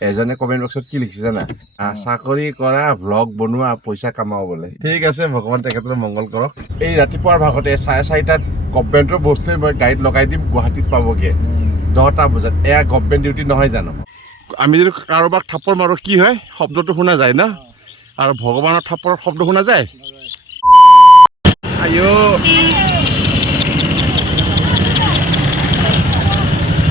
এজনে কমেন্ট বক্সত কি লিখিছে জানা চাকৰি কৰা ব্লগ বনোৱা পইচা কামাও বোলে ঠিক আছে ভগৱান তেখেতৰ মংগল কৰক এই ৰাতিপুৱাৰ ভাগতে 4:30টাত গভৰ্ণমেণ্টৰ বস্তুৱে মই গাড়ীত লগাই দিম গুৱাহাটীত পাবগে 10টা বজাত এয়া গভৰ্ণমেণ্ট ডিউটি নহয় জানো আমি যদি কাৰোবাক থাপৰ মাৰো কি হয় শব্দটো শুনা যায় না আৰু ভগৱানৰ থাপৰৰ শব্দ শুনা যায় আইও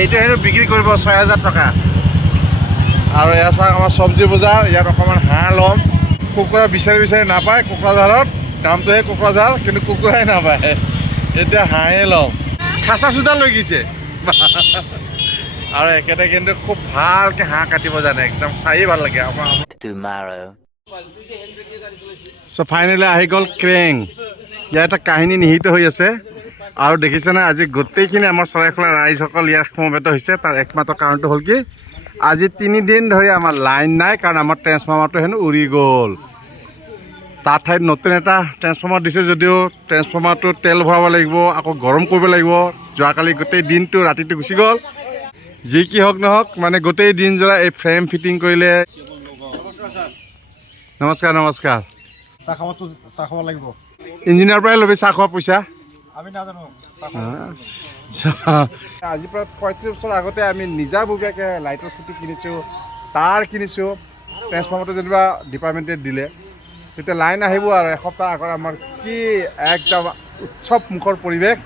এইটো হেনো বিক্ৰী কৰিব 6,000 টকা আৰু এয়া চাওক আমাৰ চব্জি বজাৰ ইয়াত অকণমান হাঁহ ল'ম কুকুৰা বিচাৰি নাপায় কোকৰাঝাৰত দামটোহে কোকৰাঝাৰ কিন্তু কুকুৰাই নাপায় এতিয়া হাঁহে ল'ম খাচা চোদা লৈ গৈছে আৰু একেটা কিন্তু খুব ভালকৈ হাঁহ কাটিব জানে একদম চাই ভাল লাগে চ' ফাইনেলি আহি গ'ল ক্ৰেং ইয়াৰ এটা কাহিনী নিহিত হৈ আছে আৰু দেখিছেনে আজি গোটেইখিনি আমাৰ চৰাইখোলা ৰাইজসকল ইয়াত সমবেত হৈছে তাৰ একমাত্ৰ কাৰণটো হ'ল কি আজি 3 দিন ধৰি আমাৰ লাইন নাই কাৰণ আমাৰ ট্ৰেন্সফৰ্মাৰটো হেনো উৰি গ'ল তাৰ ঠাইত নতুন এটা ট্ৰেন্সফৰ্মাৰ দিছে যদিও ট্ৰেন্সফৰ্মাৰটো তেল ভৰাব লাগিব আকৌ গৰম কৰিব লাগিব যোৱাকালি গোটেই দিনটো ৰাতিটো গুচি গ'ল যি কি হওক নহওক মানে গোটেই দিন জোৰা এই ফ্ৰেম ফিটিং কৰিলে নমস্কাৰ নমস্কাৰ চাহ খাব লাগিব ইঞ্জিনিয়াৰৰ পৰাই ল'বি চাহ খোৱা পইচা আমি নাজানো আজিৰ পৰা 35 বছৰ আগতে আমি নিজাববীয়াকৈ লাইটৰ খুঁটি কিনিছোঁ তাঁৰ কিনিছোঁ ট্ৰেন্সফৰ্মাৰটো যেনিবা ডিপাৰ্টমেণ্টে দিলে তেতিয়া লাইন আহিব আৰু এসপ্তাহ আগত আমাৰ কি একদম উৎসৱ মুখৰ পৰিৱেশ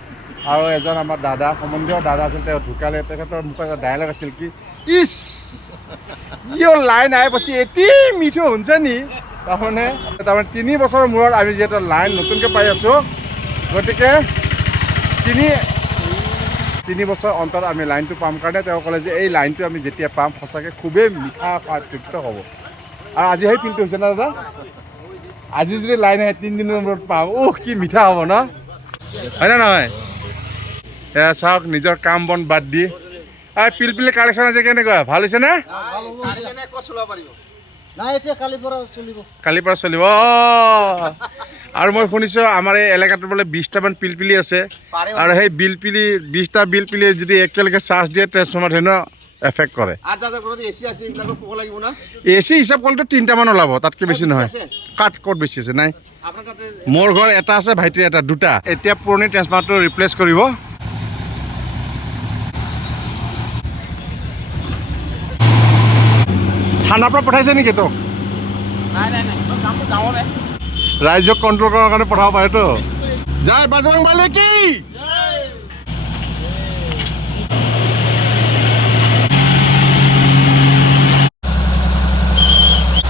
আৰু এজন আমাৰ দাদা সম্বন্ধীয় দাদা আছিল তেওঁ ঢুকালে তেখেতৰ মুখত এটা ডায়লগ আছিল কি ইছ ইয়ো লাইন আহি পাছি এটি মিঠো हुन्छ নি তাৰমানে 3 বছৰৰ মূৰত আমি যিহেতু লাইন নতুনকৈ পাই আছোঁ গতিকে 3 বছৰ অন্তত আমি লাইনটো পাম কাৰণে তেওঁ ক'লে যে এই লাইনটো আমি যেতিয়া পাম সঁচাকৈ খুবেই মিঠা পাৰ্থক্য হ'ব আৰু আজি সেই ফিলটো হৈছে না দাদা আজি যদি লাইন আহে 3 দিনৰ মূৰত পাম কি মিঠা হ'ব ন হয়নে নহয় এয়া চাওক নিজৰ কাম বন বাদ দি পিলপিলি কালেকশ্যন আছে কেনেকুৱা ভাল হৈছে নে কালিৰ পৰা চলিব আৰু মই শুনিছোঁ আমাৰ এই এলেকাটোত বোলে 20টামান পিলপিলি আছে আৰু সেই 20টা পিলপিলি যদি একেলগে চাৰ্জ দিয়ে ট্ৰেন্সফৰ্মাৰ হেনো এফেক্ট কৰে এচি হিচাপ কৰিলেতো 3টামান ওলাব তাতকৈ বেছি নহয় ক'ত বেছি আছে নাই মোৰ ঘৰ এটা আছে ভাইটিৰ এটা 2টা এতিয়া পুৰণি ট্ৰেন্সফৰ্মাৰটো ৰিপ্লেচ কৰিব থানাৰ পৰা পঠাইছে নেকি তোক ৰাইজক কণ্ট্ৰল কৰাৰ কাৰণে পঠাব পাৰেতো জয় বজৰং বলী কি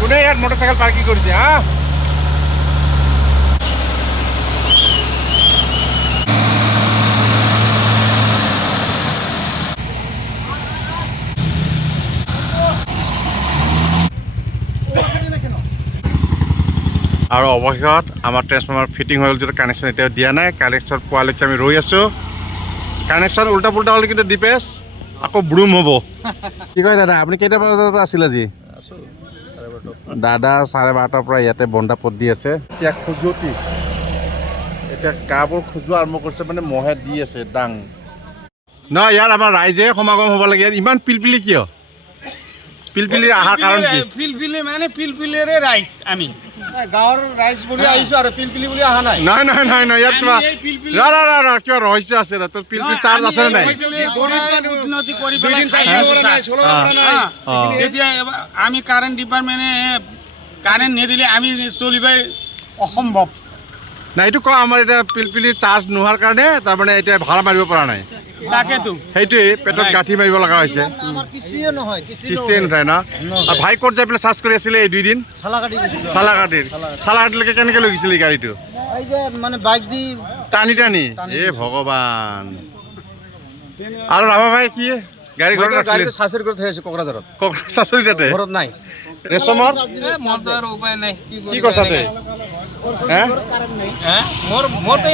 কোনে ইয়াত মটৰচাইকেল পাৰ্কিং কৰিছে হা আৰু অৱশেষত আমাৰ ট্ৰেন্সফৰ্মাৰ ফিটিং হৈ গ'ল যিটো কানেকশ্যন এতিয়াও দিয়া নাই কানেকশ্যন পোৱালৈকে আমি ৰৈ আছোঁ কানেকশ্যন উল্টা পুল্টা হ'লে কিন্তু ডিপেচ আকৌ ব্ৰুম হ'ব কি কয় দাদা আপুনি কেইটা বজাৰ পৰা আছিল আজি দাদা 12:30টাৰ পৰা ইয়াতে বন্দাপত দি আছে এতিয়া খজুৱতি এতিয়া গাবোৰ খজুৱা আৰম্ভ কৰিছে মানে মহে দি আছে ডাং নহয় ইয়াত আমাৰ ৰাইজে সমাগম হ'ব লাগে ইমান পিলপিলি কিয় পিলপিলিৰ অহাৰ কাৰণ কি পিলপিলি মানে পিলপিলিৰে ৰাইজ আমি গাঁৱৰ ৰাইজ বুলি আহিছোঁ আৰু পিলপিলি বুলি অহা নাই নহয় ইয়াত কিবা কিবা ৰহস্য আছে তোৰ পিলপিলি চাৰ্জ আছে নে নাই এতিয়া আমি কাৰেণ্ট ডিপাৰ্টমেণ্টে কাৰেণ্ট নিদিলে আমি চলিবাই অসম্ভৱ নাই এইটো কোৱা আমাৰ এতিয়া পিলপিলি চাৰ্জ নোহোৱাৰ কাৰণে তাৰমানে এতিয়া ভাড়া মাৰিব পৰা নাই তাকেতো সেইটোৱে পেটত গাঁঠি মাৰিব লগা হৈছে কিস্তিয়ে নুঠায় ন আৰু ভাই ক'ত যাই পেলাই চাৰ্জ কৰি আছিলে এই 2 দিন চালাকাটিলৈকে কেনেকৈ লৈ গৈছিলে গাড়ীটো মানে বাইক দি টানি এ ভগৱান আৰু ৰাভা ভাই কি গাড়ী ঘৰত ৰাখিলে চাৰ্জাৰী কৰি থৈ আহিছোঁ কোকৰাঝাৰত চাচৰি তাতে ঘৰত নাই ৰেচমৰ উপায় নাই কি কৈছা তই মোৰতো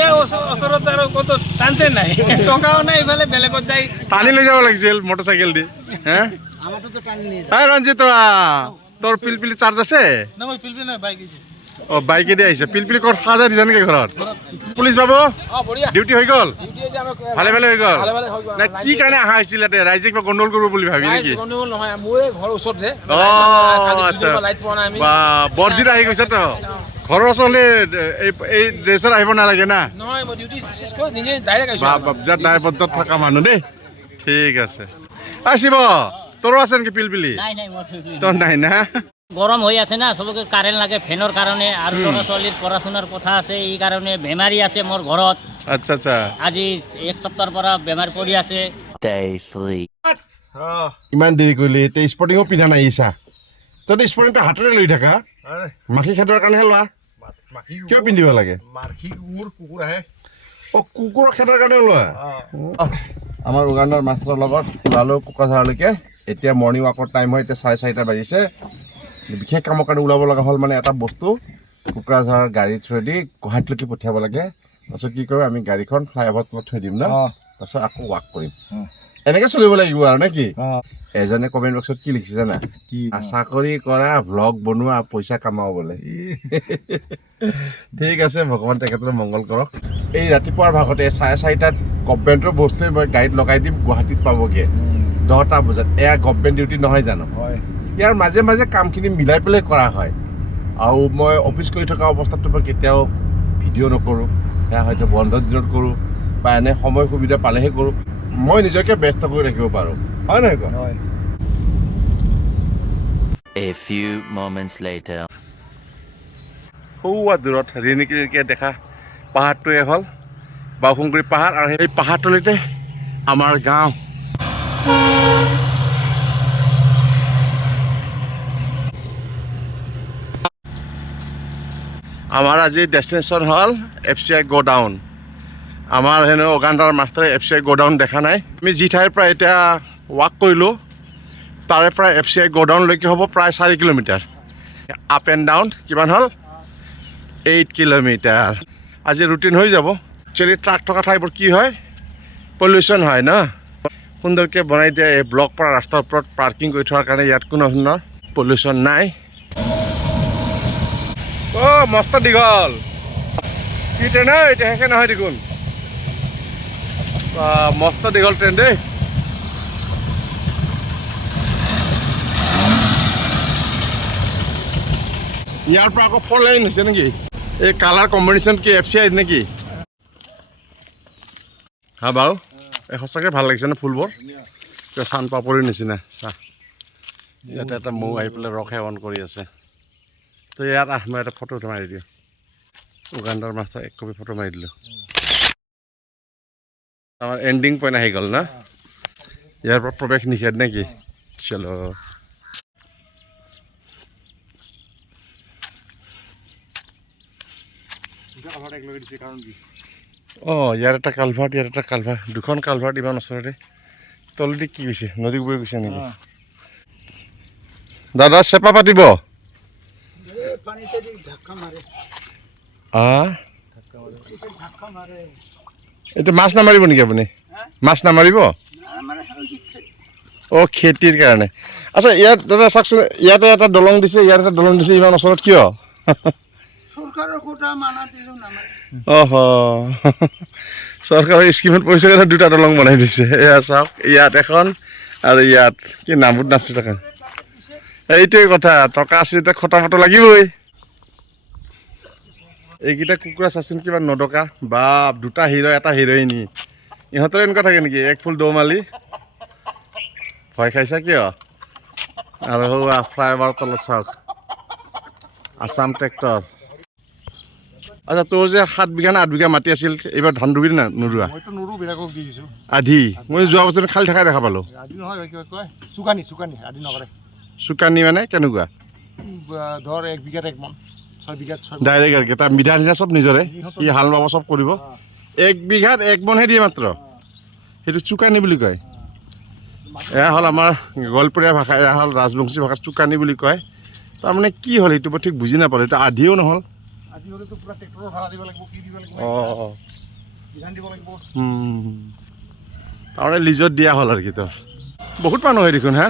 ওচৰত আৰু ক'তো চান্সে নাই টকাও নাই ইফালে বেলেগত যাই টানি লৈ যাব লাগিছিল মটৰচাইকেল দি ৰঞ্জিত তোৰ পিলপিলি চাৰ্জ আছে পিলপিলি নাই বাইক অ বাইকেদি আহিছে পিলপিলি ক'ত সাজা দিছা নেকি ঘৰত পুলিচ বাবু ডিউটি হৈ গ'ল ভালে ভালে হৈ গ'ল নাই কি কাৰণে অহা হৈছিল ইয়াতে ৰাইজে কিবা গণ্ডগোল কৰিব বুলি ভাবি নেকি অ আচ্ছা বা বৰদিন আহি গৈছে তো ঘৰৰ ওচৰলৈ এই ড্ৰেছত আহিব নালাগে না বিৰাট দায়বদ্ধত থকা মানুহ দেই ঠিক আছে শিৱ তোৰো আছে নেকি পিলপিলি তোৰ নাই না গৰম হৈ আছে না সবকে কাৰেণ্ট লাগে ফেনৰ কাৰণে আৰু ল'ৰা ছোৱালীৰ পঢ়া শুনাৰ কথা আছে এই কাৰণে বেমাৰী আছে মোৰ ঘৰত আচ্ছা আচ্ছা আজি এক সপ্তাহৰ পৰা বেমাৰ পৰি আছে ইমান দেৰি কৰিলি এতিয়া স্পৰ্টিঙো পিন্ধা নাই ইছা তই স্পৰ্টিংটো হাতেৰে লৈ থাকা মাখি খেদোৱাৰ কাৰণেহে লোৱা কিয় পিন্ধিব লাগে অ কুকুৰৰ খেদাৰ কাৰণেও লোৱা আমাৰ উগাণ্ডাৰ মাষ্টৰৰ লগত ওলালো কোকৰাঝাৰলৈকে এতিয়া মৰ্ণিং ৱাকৰ টাইম হয় এতিয়া 4:30 বাজিছে বিশেষ কামৰ কাৰণে ওলাব লগা হ'ল মানে এটা বস্তু কোকৰাঝাৰ গাড়ী থ্ৰুৱেদি গুৱাহাটীলৈকে পঠিয়াব লাগে তাৰপিছত কি কৰোঁ আমি গাড়ীখন ফ্লাইঅভাৰত থৈ দিম ন তাৰপিছত আকৌ ৱাক কৰিম এনেকৈ চলিব লাগিব আৰু নে কি এজনে কমেণ্ট বক্সত কি লিখিছে জানা চাকৰি কৰা ভ্লগ বনোৱা পইচা কামাও বোলে ঠিক আছে ভগৱান তেখেতৰ মংগল কৰক এই ৰাতিপুৱাৰ ভাগতে 4:30 গভৰ্ণমেণ্টৰ বস্তুৱে মই গাড়ীত লগাই দিম গুৱাহাটীত পাবগৈ 10টা বজাত এয়া গভৰ্ণমেণ্ট ডিউটি নহয় জানো ইয়াৰ মাজে মাজে কামখিনি মিলাই পেলাই কৰা হয় আৰু মই অফিচ কৰি থকা অৱস্থাতো মই কেতিয়াও ভিডিঅ' নকৰোঁ সেয়া হয়তো বন্ধৰ দিনত কৰোঁ বা এনে সময় সুবিধা পালেহে কৰোঁ মই নিজকে ব্যস্ত কৰি ৰাখিব পাৰোঁ হয় নহয় কোৱা A few moments later. সৌৱা দূৰত ৰিণিকি দেখা পাহাৰটোৱে হ'ল বাউসুংগুৰি পাহাৰ আৰু সেই পাহাৰতলিতে আমাৰ গাঁও আমাৰ আজি ডেষ্টিনেশ্যন হ'ল FCI গোডাউন আমাৰ হেনো উগাণ্ডাৰ মাষ্টাৰে FCI গোডাউন দেখা নাই আমি যি ঠাইৰ পৰা এতিয়া ৱাক কৰিলোঁ তাৰে পৰা FCI গোডাউনলৈকে হ'ব প্ৰায় 4 কিলোমিটাৰ আপ এণ্ড ডাউন কিমান হ'ল 8 কিলোমিটাৰ আজি ৰুটিন হৈ যাব একচুৱেলি ট্ৰাক থকা ঠাইবোৰ কি হয় পলিউশ্যন হয় ন সুন্দৰকৈ বনাই দিয়া এই ব্লক পৰা ৰাস্তাৰ ওপৰত পাৰ্কিং কৰি থোৱাৰ কাৰণে ইয়াত কোনো ধৰণৰ পলিউশ্যন নাই অ' মস্ত দীঘল কি ট্ৰেইন এতিয়া শেষে নহয় দেখোন মস্ত দীঘল ট্ৰেইন দেই ইয়াৰ পৰা আকৌ 4 লাইন হৈছে নেকি এই কালাৰ কম্বিনেশ্যন কি FCI নেকি হা বাৰু এই সঁচাকৈ ভাল লাগিছে নে ফুলবোৰ চান পাপৰিৰ নিচিনা চা ইয়াতে এটা মৌ আহি পেলাই ৰস সেৱন কৰি আছে তো ইয়াত মই এটা ফটো মাৰি দিওঁ উগাণ্ডাৰ মাষ্টৰ 1 কপি ফটো মাৰি দিলোঁ আমাৰ এণ্ডিং পইণ্ট আহি গ'ল না ইয়াৰ পৰা প্ৰৱেশ নিষেধ নেকি চলো অঁ ইয়াৰ এটা কালভাৰ্ট ইয়াৰ এটা কালভাৰ্ট দুখন কালভাৰ্ট ইমান ওচৰতে তলেদি কি গৈছে নদী বৈ গৈছে নেকি দাদা চেপা পাতিব এইটো মাছ নামাৰিব নেকি আপুনি মাছ নামাৰিব অ' খেতিৰ কাৰণে আচ্ছা ইয়াত দাদা চাওকচোন ইয়াতে এটা দলং দিছে ইয়াত এটা দলং দিছে ইমান ওচৰত কিয় চৰকাৰৰ স্কিমত পইচা কাৰণে 2টা দলং বনাই দিছে এয়া চাওক ইয়াত এখন আৰু ইয়াত কি নামত নাছিল টকা এইটোৱে কথা টকা আছে এতিয়া খটা খটা লাগিবই এইকেইটা কুকুৰা চাচোন কিবা নডকা বা 2টা হিৰ' এটা হিৰইনী ইহঁতৰ এনেকুৱা থাকে নেকি এক ফুল দৌমালি ভয় খাইছা কিয় আৰু ফ্লাইঅভাৰ তলত চাওক আছাম ট্ৰেক্টৰ আচ্ছা তোৰ যে 7 বিঘা না 8 বিঘা মাটি আছিল এইবাৰ ধান ৰুবি না নোৰোৱা আধি মই যোৱা বছৰ খালি থাকাই দেখা পালোঁ চুকানি মানে কেনেকুৱা ডাইৰেক্ট আৰু তাৰ মিঠা নিঠা চব নিজৰে ই হাল বাব চব কৰিব 1 বিঘাত 1 মনহে দিয়ে মাত্ৰ সেইটো চুকানি বুলি কয় এয়া হ'ল আমাৰ গোৱালপৰীয়া ভাষা এয়া হ'ল ৰাজবংশী ভাষাত চুকানি বুলি কয় তাৰমানে কি হ'ল এইটো মই ঠিক বুজি নাপালোঁ এইটো আধিও নহ'ল তাৰমানে লিজত দিয়া হ'ল আৰু কি তোৰ বহুত মানুহ হয় দেখোন হা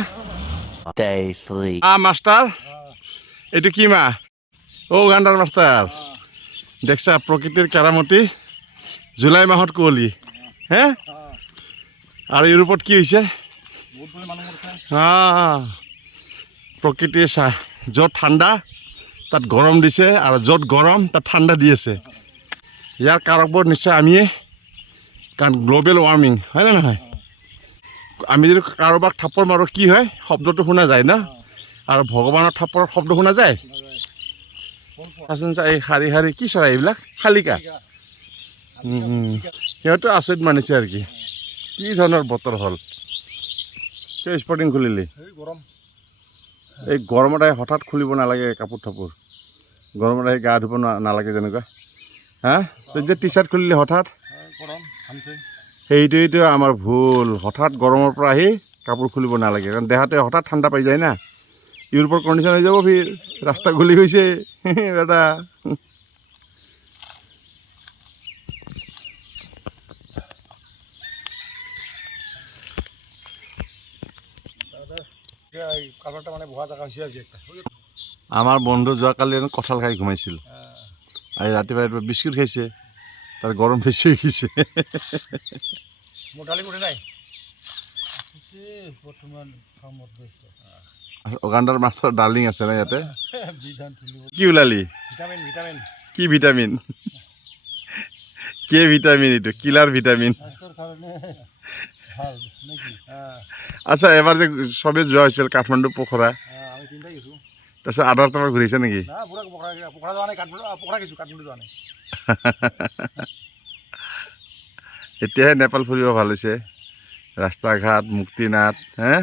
Day 3. মাষ্টাৰ এইটো কি মাহ গান্ডাৰ মাষ্টাৰ দেখছা প্ৰকৃতিৰ কেৰামতি জুলাই মাহত কুঁৱলী হে আৰু ইউৰোপত কি হৈছে প্ৰকৃতি চা য'ত ঠাণ্ডা তাত গৰম দিছে আৰু য'ত গৰম তাত ঠাণ্ডা দি আছে ইয়াৰ কাৰকবোৰ নিশ্চয় আমিয়ে কাৰণ গ্ল'বেল ৱাৰ্মিং হয়নে নহয় আমি যদি কাৰোবাক থাপৰ মাৰোঁ কি হয় শব্দটো শুনা যায় ন আৰু ভগৱানৰ থাপৰৰ শব্দ শুনা যায় এই শাৰী শাৰী কি চৰাই এইবিলাক শালিকা সিহঁতো আচৰিত মানিছে আৰু কি ধৰণৰ বতৰ হ'ল কিয় স্পৰ্টিং খুলিলি এই গৰমত আহি হঠাৎ খুলিব নালাগে কাপোৰ থাপোৰ গৰমত আহি গা ধুব নালাগে যেনেকুৱা হা তই যে টি চাৰ্ট খুলিলি হঠাৎ সেইটোৱেইটো আমাৰ ভুল হঠাৎ গৰমৰ পৰা আহি কাপোৰ খুলিব নালাগে কাৰণ দেহাটোৱে হঠাৎ ঠাণ্ডা পাই যায় না ইউৰোপৰ কণ্ডিশ্যন হৈ যাব ফিৰ ৰাস্তা গলি গৈছে দাদা আমাৰ বন্ধু যোৱাকালি কঁঠাল খাই ঘুমাইছিল আজি ৰাতিপুৱা বিস্কুট খাইছে তাৰ গৰম বেছি হৈ গৈছে গান্ডাৰ মাছৰ ডাৰ্লিং আছে না ইয়াতে কি ওলালি কি ভিটামিন কে ভিটামিন এইটো কিলাৰ ভিটামিন আচ্ছা এবাৰ যে চবেই যোৱা হৈছিল কাঠমাণ্ডু পোখৰা তাৰপিছত আদাৰ তোমাৰ ঘূৰিছে নেকি এতিয়াহে নেপাল ফুৰিব ভাল হৈছে ৰাস্তা ঘাট মুক্তিনাথ হে